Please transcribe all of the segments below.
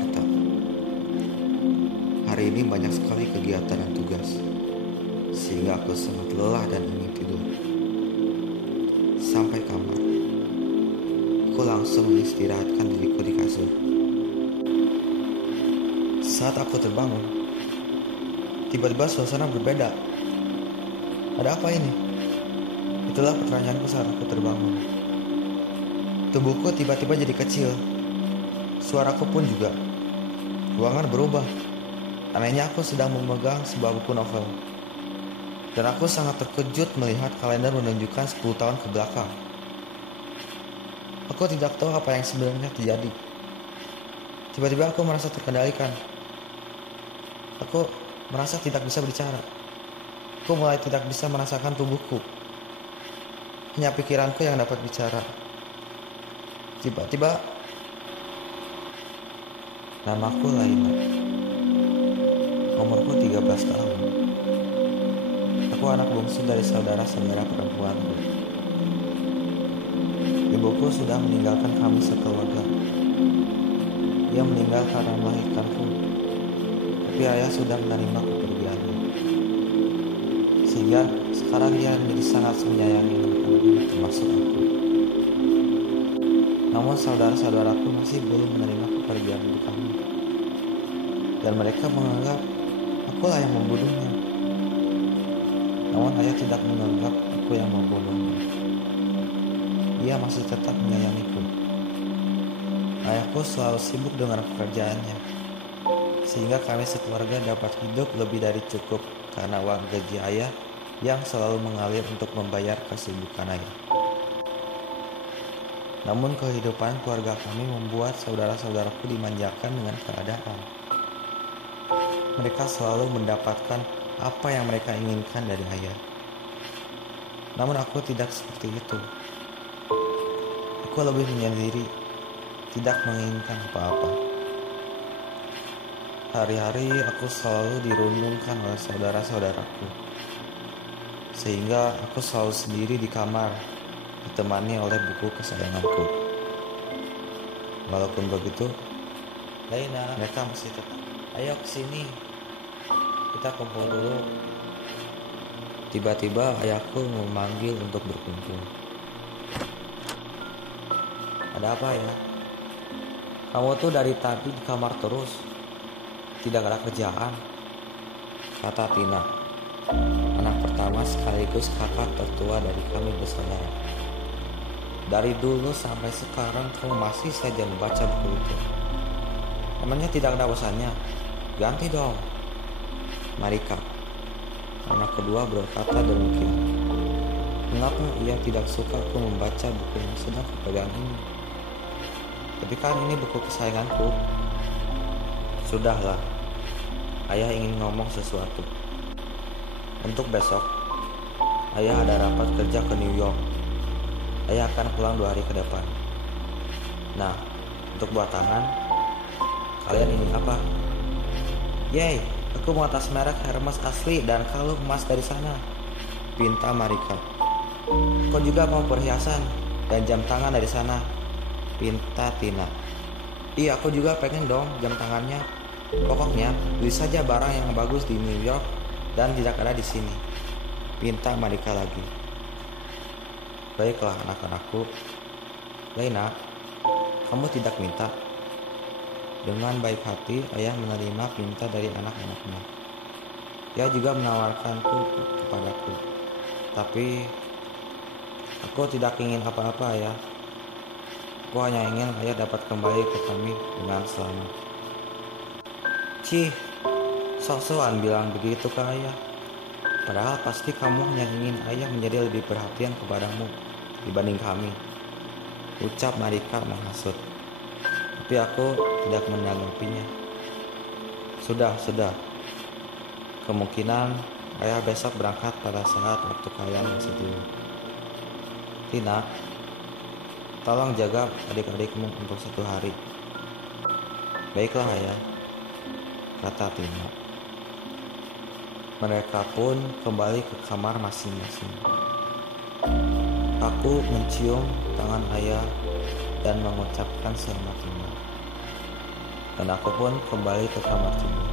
Jakarta. Hari ini banyak sekali kegiatan dan tugas, sehingga aku sangat lelah dan ingin tidur. Sampai kamar, aku langsung mengistirahatkan diriku di kasur. Saat aku terbangun, tiba-tiba suasana berbeda. Ada apa ini? Itulah pertanyaanku saat aku terbangun. Tubuhku tiba-tiba jadi kecil. Suaraku pun juga. Ruangan berubah. Anehnya aku sedang memegang sebuah buku novel. Dan aku sangat terkejut melihat kalender menunjukkan 10 tahun ke belakang. Aku tidak tahu apa yang sebenarnya terjadi. Tiba-tiba aku merasa terkendalikan. Aku merasa tidak bisa bicara. Aku mulai tidak bisa merasakan tubuhku. Hanya pikiranku yang dapat bicara. Tiba-tiba namaku Laina. Umurku 13 tahun. Aku anak bungsu dari saudara-saudara perempuanku. Ibuku sudah meninggalkan kami sekeluarga. Ia meninggal karena melahirkanku. Tapi ayah sudah menerima kepergiannya. Sehingga sekarang ia menjadi sangat menyayangi anak-anak ini, termasuk aku. Namun saudara-saudaraku masih belum menerima kepergian ibu kami. Dan mereka menganggap akulah yang membunuhnya. Namun ayah tidak menganggap aku yang membunuhnya. Ia masih tetap menyayangiku. Ayahku selalu sibuk dengan pekerjaannya, sehingga kami sekeluarga dapat hidup lebih dari cukup karena uang gaji ayah yang selalu mengalir untuk membayar kesibukan ayah. Namun kehidupan keluarga kami membuat saudara-saudaraku dimanjakan dengan keadaan. Mereka selalu mendapatkan apa yang mereka inginkan dari ayah. Namun aku tidak seperti itu. Aku lebih menyendiri, tidak menginginkan apa-apa. Hari-hari aku selalu dirundungkan oleh saudara-saudaraku. Sehingga aku selalu sendiri di kamar, ditemani oleh buku kesayanganku. Walaupun begitu, Laina, mereka masih tetap, ayo kesini, kita kumpul dulu. Tiba-tiba ayahku memanggil untuk berkumpul. Ada apa ya? Kamu tuh dari tadi di kamar terus, tidak ada kerjaan, kata Tina, anak pertama sekaligus kakak tertua dari kami bersaudara. Dari dulu sampai sekarang kamu masih saja membaca buku itu. Namanya tidak ada bosannya. Ganti dong. Marika, anak kedua, berkata demikian. Mengapa ia tidak suka aku membaca buku yang sedang kupegang ini? Tapi kan ini buku kesayanganku. Sudahlah, ayah ingin ngomong sesuatu. Untuk besok, ayah ada rapat kerja ke New York. Ayah akan pulang 2 hari ke depan. Nah, untuk buat tangan, kalian ingin apa? Yeay, aku mau tas merek Hermes asli dan kalung emas dari sana, pinta Marika. Kau juga mau perhiasan dan jam tangan dari sana, pinta Tina. Iya, aku juga pengen dong jam tangannya. Pokoknya beli saja barang yang bagus di New York dan tidak ada di sini, pinta Marika lagi. Baiklah anak-anakku. Laina, kamu tidak minta. Dengan baik hati ayah menerima pinta dari anak-anaknya. Ia juga menawarkanku kepadaku. Tapi aku tidak ingin apa-apa ayah. Aku hanya ingin ayah dapat kembali ke kami dengan selamat. Cih, sok-sokan bilang begitu ke ayah. Padahal pasti kamu hanya ingin ayah menjadi lebih perhatian kepadamu dibanding kami, ucap Marika menghasut. Tapi aku tidak menanggapinya. Sudah. Kemungkinan ayah besok berangkat pada saat waktu kalian masih dulu. Tina, tolong jaga adik-adikmu untuk 1 hari. Baiklah ayah, kata Tina. Mereka pun kembali ke kamar masing-masing. Aku mencium tangan ayah dan mengucapkan selamat tinggal. dan aku pun kembali ke kamar tidur.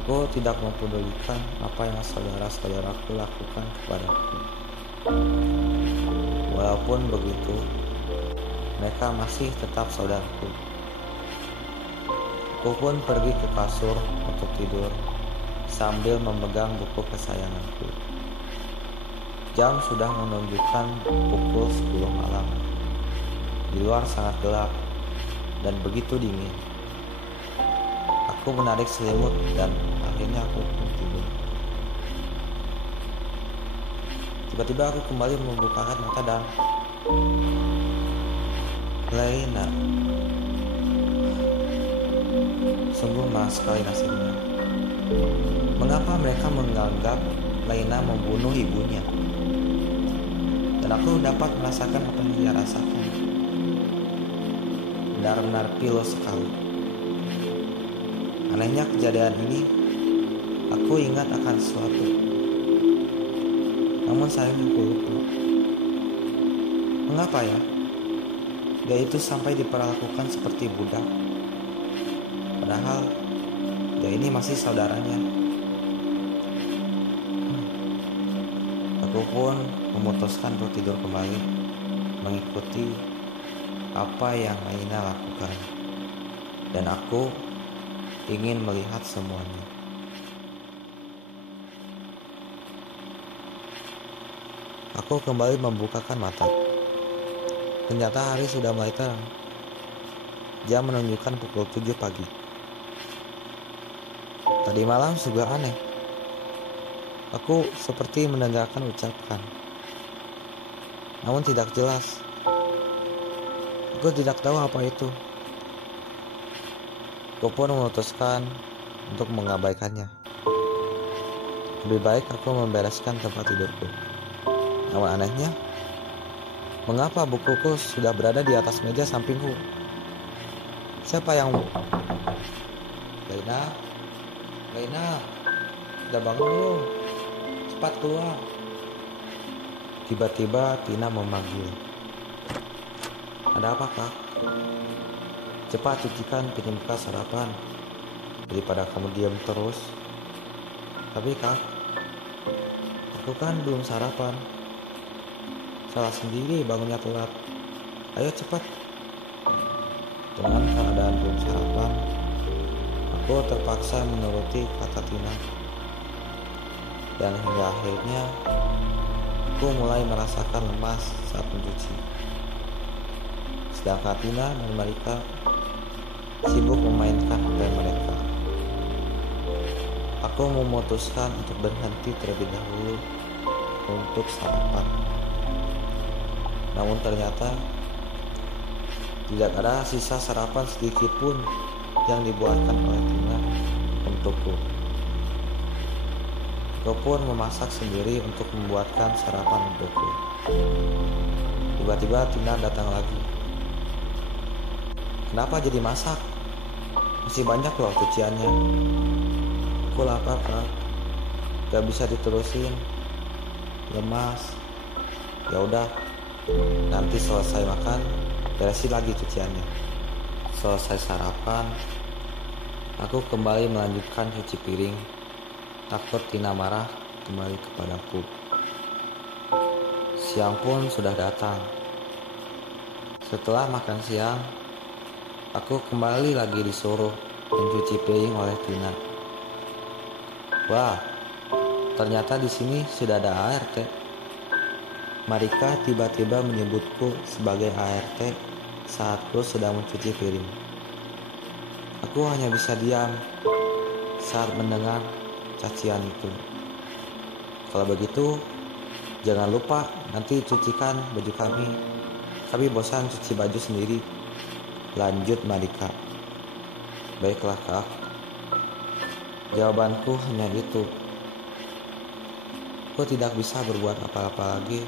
Aku tidak mempedulikan apa yang saudara-saudaraku lakukan kepadaku. Walaupun begitu, mereka masih tetap saudaraku. Aku pun pergi ke kasur untuk tidur sambil memegang buku kesayanganku. Jam sudah menunjukkan pukul 10 malam. Di luar sangat gelap dan begitu dingin. Aku menarik selimut dan akhirnya aku pun tidur. Tiba-tiba aku kembali membukakan mata dan Lena. Sungguh malas sekali nasibnya. Mengapa mereka menganggap Lena membunuh ibunya? Dan aku dapat merasakan apa yang dia rasakan. Benar-benar pilu sekali. Anehnya kejadian ini, aku ingat akan sesuatu. Namun sayangnya aku lupa. Mengapa ya? Dia itu sampai diperlakukan seperti budak. Padahal dia ini masih saudaranya. Aku pun memutuskan untuk tidur kembali, mengikuti apa yang Aina lakukan. Dan aku ingin melihat semuanya. Aku kembali membukakan mata. Ternyata hari sudah mulai terang. Jam menunjukkan pukul 7 pagi. Tadi malam juga aneh. Aku seperti mendengarkan ucapan, namun tidak jelas. Aku tidak tahu apa itu. Aku pun memutuskan untuk mengabaikannya. Lebih baik aku membereskan tempat tidurku. Namun anehnya, mengapa bukuku sudah berada di atas meja sampingku? Siapa yang... Lena, udah bangun belum? Cepat keluar. Tiba-tiba Tina memanggil. Ada apa, Kak? Cepat cucikan piring bekas sarapan daripada kamu diam terus. Tapi Kak, aku kan belum sarapan. Salah sendiri bangunnya telat. Ayo cepat. Dengan keadaan belum sarapan, aku terpaksa menuruti kata Tina. Dan hingga akhirnya aku mulai merasakan lemas saat mencuci. Sedangkan Tina dan Marika sibuk memainkan HP mereka. Aku memutuskan untuk berhenti terlebih dahulu untuk sarapan. Namun ternyata tidak ada sisa sarapan sedikit pun yang dibuatkan oleh Tina untukku. Aku pun memasak sendiri untuk membuatkan sarapan untukku. Tiba-tiba Tina datang lagi. Kenapa jadi masak? Masih banyak loh cuciannya. Aku lapar, Kak. Gak bisa diterusin. Lemas. Ya udah. Nanti selesai makan, beresin lagi cuciannya. Selesai sarapan, aku kembali melanjutkan cuci piring. Takut Tina marah kembali kepadaku. Siang pun sudah datang. Setelah makan siang, aku kembali lagi disuruh mencuci piring oleh Tina. Wah, ternyata di sini sudah ada ART. Marika tiba-tiba menyebutku sebagai ART saat ku sedang mencuci piring. Aku hanya bisa diam saat mendengar cacian itu. Kalau begitu, jangan lupa nanti cucikan baju kami. Kami bosan cuci baju sendiri. Lanjut Marika. Baiklah, Kak. Jawabanku hanya itu. Aku tidak bisa berbuat apa-apa lagi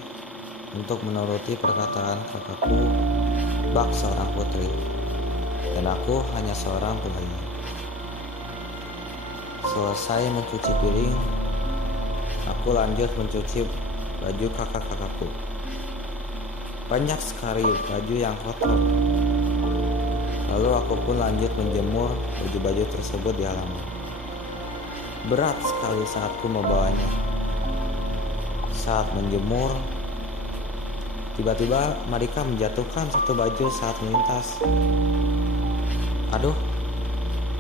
untuk menuruti perkataan kakakku, bak seorang putri, dan aku hanya seorang pelayan. Selesai mencuci piring, aku lanjut mencuci baju kakak-kakakku. Banyak sekali baju yang kotor. Lalu aku pun lanjut menjemur baju-baju tersebut di halaman. Berat sekali saat ku membawanya. Saat menjemur, tiba-tiba Marika menjatuhkan satu baju saat melintas. Aduh,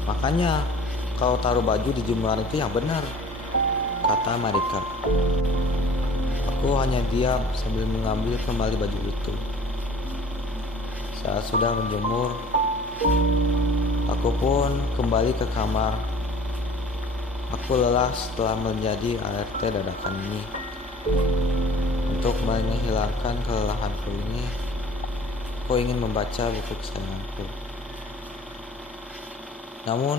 makanya kau taruh baju di jemuran itu yang benar, kata Marika. Aku hanya diam sambil mengambil kembali baju itu. Saat sudah menjemur, aku pun kembali ke kamar. Aku lelah setelah menjadi ART dadakan ini. Untuk menghilangkan kelelahanku ini, aku ingin membaca buku kesayanganku. Namun,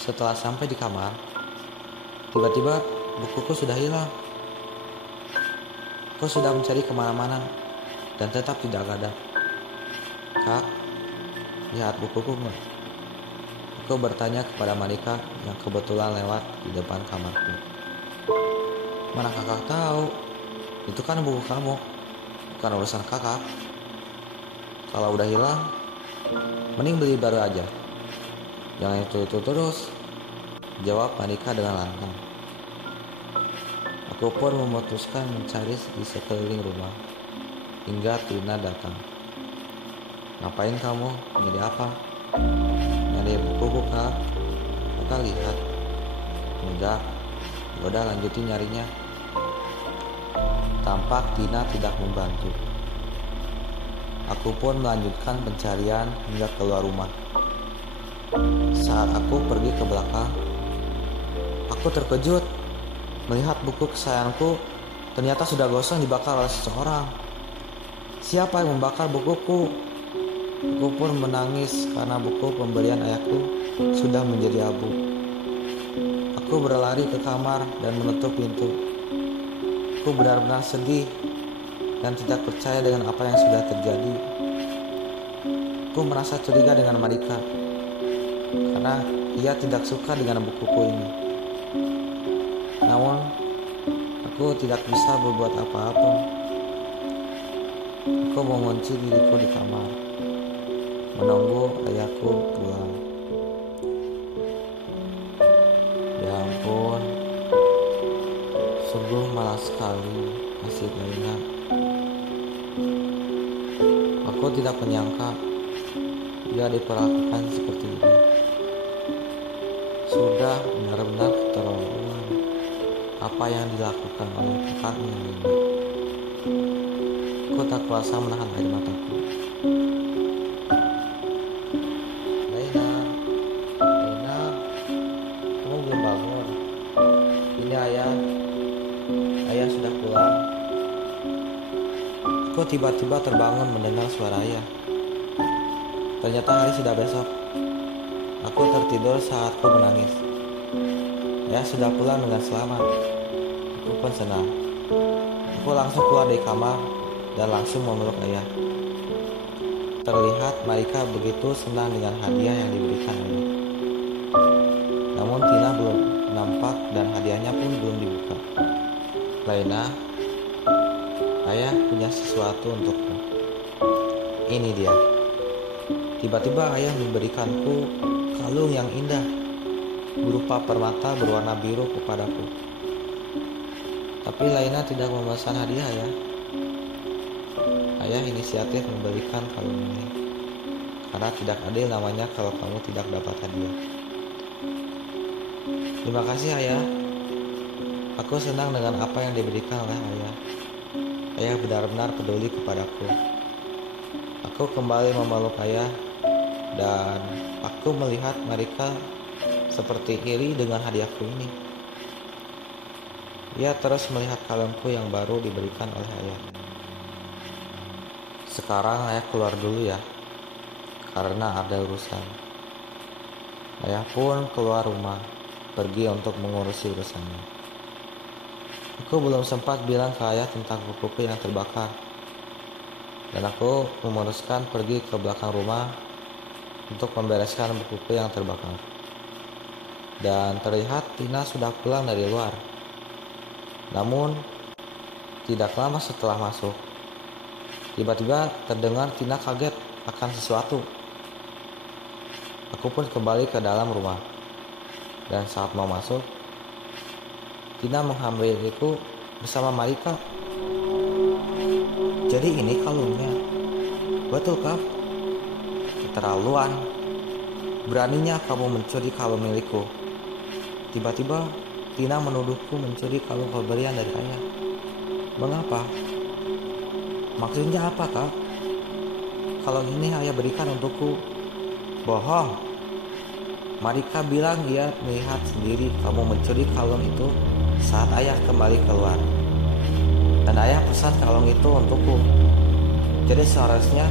setelah sampai di kamar, tiba-tiba bukuku sudah hilang. Aku sudah mencari kemana-mana dan tetap tidak ada. Kak, lihat bukuku nggak? Aku bertanya kepada Marika yang kebetulan lewat di depan kamarku. Mana kakak tahu? Itu kan buku kamu, bukan urusan kakak. Kalau udah hilang, mending beli baru aja. Jangan itu terus, jawab Marika dengan lantang. Aku pun memutuskan mencari di sekeliling rumah hingga Tina datang. Ngapain kamu? Nyari apa? Nyari buku kak. Kakak lihat. Enggak. Udah lanjutin nyarinya. Tampak Tina tidak membantu. Aku pun melanjutkan pencarian hingga keluar rumah. Saat aku pergi ke belakang, aku terkejut melihat buku kesayanganku ternyata sudah gosong dibakar oleh seseorang. Siapa yang membakar bukuku? Aku pun menangis karena buku pemberian ayahku sudah menjadi abu. Aku berlari ke kamar dan menutup pintu. Aku benar-benar sedih dan tidak percaya dengan apa yang sudah terjadi. Aku merasa curiga dengan Marika karena ia tidak suka dengan bukuku ini. Namun, aku tidak bisa berbuat apa-apa. Aku mengunci diriku di kamar, menunggu ayahku pulang. Ya ampun, sungguh malas sekali nasib Laina. Aku tidak menyangka ia diperlakukan seperti ini. Sudah benar-benar keterlaluan apa yang dilakukan oleh kakaknya ini. Aku tak kuasa menahan air mataku. Laina, kamu belum bangun? Ini ayah sudah pulang. Aku tiba-tiba terbangun mendengar suara ayah. Ternyata hari sudah besok. Aku tertidur saat aku menangis. Ayah sudah pulang dengan selamat. Aku pun senang. Aku langsung keluar dari kamar dan langsung memeluk ayah. Terlihat Marika begitu senang dengan hadiah yang diberikan ayah. Namun Tina belum nampak dan hadiahnya pun belum dibuka. Laina, ayah punya sesuatu untukmu. Ini dia. Tiba-tiba ayah memberikanku kalung yang indah berupa permata berwarna biru kepadaku. Tapi Laina tidak memesan hadiah ya. Ayah inisiatif memberikan kalung ini karena tidak adil namanya kalau kamu tidak dapat hadiah. Terima kasih ayah. Aku senang dengan apa yang diberikan oleh ayah. Ayah benar-benar peduli kepadaku. Aku kembali memeluk ayah dan aku melihat Marika seperti iri dengan hadiahku ini. Ia terus melihat kalungku yang baru diberikan oleh ayah. Sekarang ayah keluar dulu ya, karena ada urusan. Ayah pun keluar rumah, pergi untuk mengurusi urusannya. Aku belum sempat bilang ke ayah tentang bukuku yang terbakar. Dan aku memutuskan pergi ke belakang rumah untuk membereskan bukuku yang terbakar. Dan terlihat Tina sudah pulang dari luar. Namun, tidak lama setelah masuk, tiba-tiba terdengar Tina kaget akan sesuatu. Aku pun kembali ke dalam rumah. Dan saat mau masuk, Tina menghampiriku bersama Marika. Jadi ini kalungnya. Betul kah? Keterlaluan. Beraninya kamu mencuri kalung milikku. Tiba-tiba Tina menuduhku mencuri kalung pemberian dari ayah. Mengapa? Maksudnya apa kak? Kalung ini ayah berikan untukku. Bohong. Marika bilang dia melihat sendiri kamu mencuri kalung itu saat ayah kembali keluar. Dan ayah pesan kalung itu untukku. Jadi seharusnya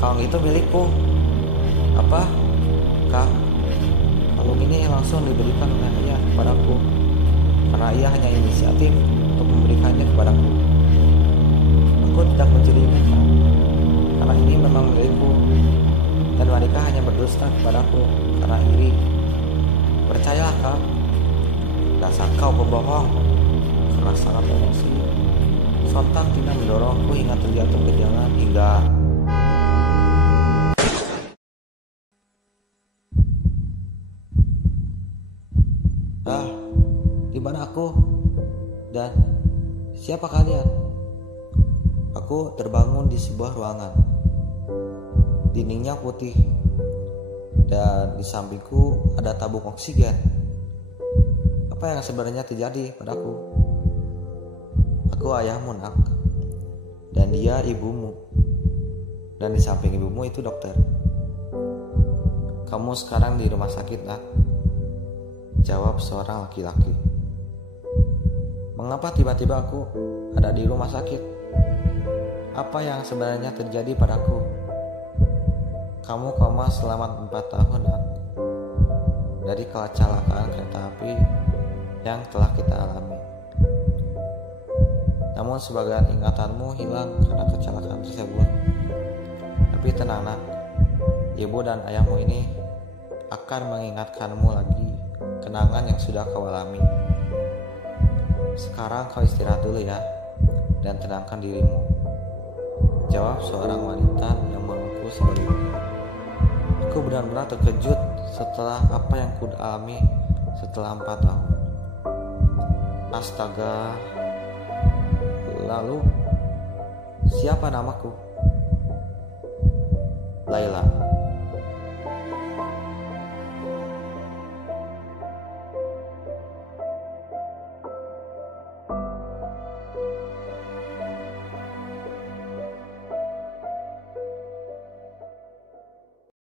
kalung itu milikku. Apa? Kak, kalung ini langsung diberikan oleh ayah kepadaku. Karena ayah hanya inisiatif untuk memberikannya kepadaku. Aku tidak mencurinya, Kak. Karena ini memang milikku. Dan Marika hanya berdusta kepadaku karena iri. Percayalah kak, dasar kau pembohong. Karena sangat emosi, sontak Tina mendorongku hingga terjatuh ke jalan hingga di mana aku? Dan siapa kalian? Aku terbangun di sebuah ruangan. Dindingnya putih dan di sampingku ada tabung oksigen. Apa yang sebenarnya terjadi padaku? Aku ayahmu nak, dan dia ibumu, dan di samping ibumu itu dokter. Kamu sekarang di rumah sakit nak, jawab seorang laki-laki. Mengapa tiba-tiba aku ada di rumah sakit? Apa yang sebenarnya terjadi padaku? Kamu koma selama 4 tahun nak, dari kecelakaan kereta api yang telah kita alami. Namun sebagian ingatanmu hilang karena kecelakaan tersebut. Tapi tenang nak, ibu dan ayahmu ini akan mengingatkanmu lagi kenangan yang sudah kau alami. Sekarang kau istirahat dulu ya, dan tenangkan dirimu, jawab seorang wanita yang mengaku sebelumnya. Aku benar-benar terkejut setelah apa yang ku alami setelah 4 tahun. Astaga. Lalu, siapa namaku? Laila.